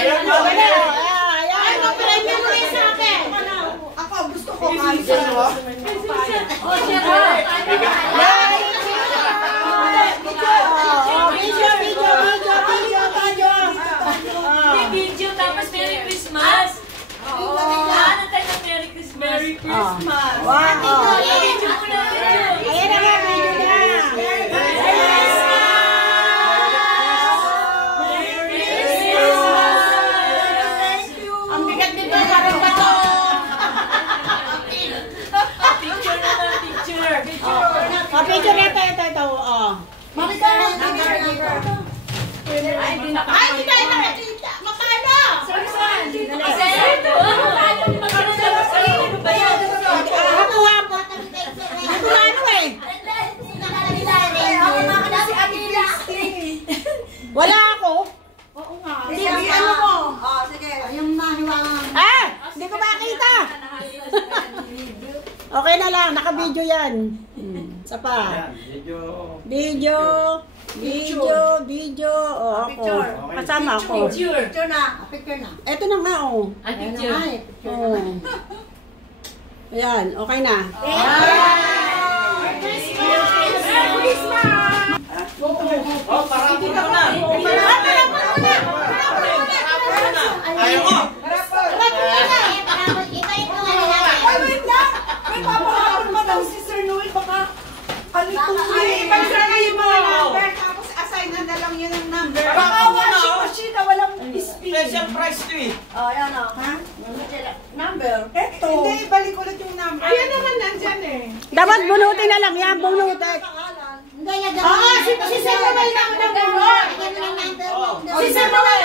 Ayan mo. Ay, mag-premyo mo rin sa akin. Ako, gusto ko kansan. Video tapos Merry Christmas. Ano tayo Merry Christmas? Merry Christmas. Video mo na video. Ayan na nga, video na. Ang bigat nito, parang bato. Picture na lang, picture. Picture na ito. Marika, Ay, hindi na Ay, hindi tayo nakakita. Makano? Kasi ito, magkaroon na lang sa'yo. Ano ba yan? Nakuha po. Nakuha ano eh. Wala ako. oo nga. Hindi, ano mo? Sige, yung mahiwangan. Hindi ko makita. Okay na lang, naka-video yan. Isa pa. Video. Oh, ako. Kasama ako. Picture na. Eto na nga, oh. Ay, picture. Oh. Ayan, okay na. Oh, parang na. Ayaw mo. Wait lang! May papahapon ba daw si Sir Noel? Baka kalituhin. Pagsarayin mo ang number, tapos assign na lang yun ang number. Baka Baka washing machine na walang speed. Special price to eh. Ayan o. Ha? Number? Eto. Hindi, balik ulit yung number. Ayan naman nandyan eh. Dapat bunutin na lang yan, bunutin. Pangalan. Si Sir Noel na ang number mo. Si Sir Noel.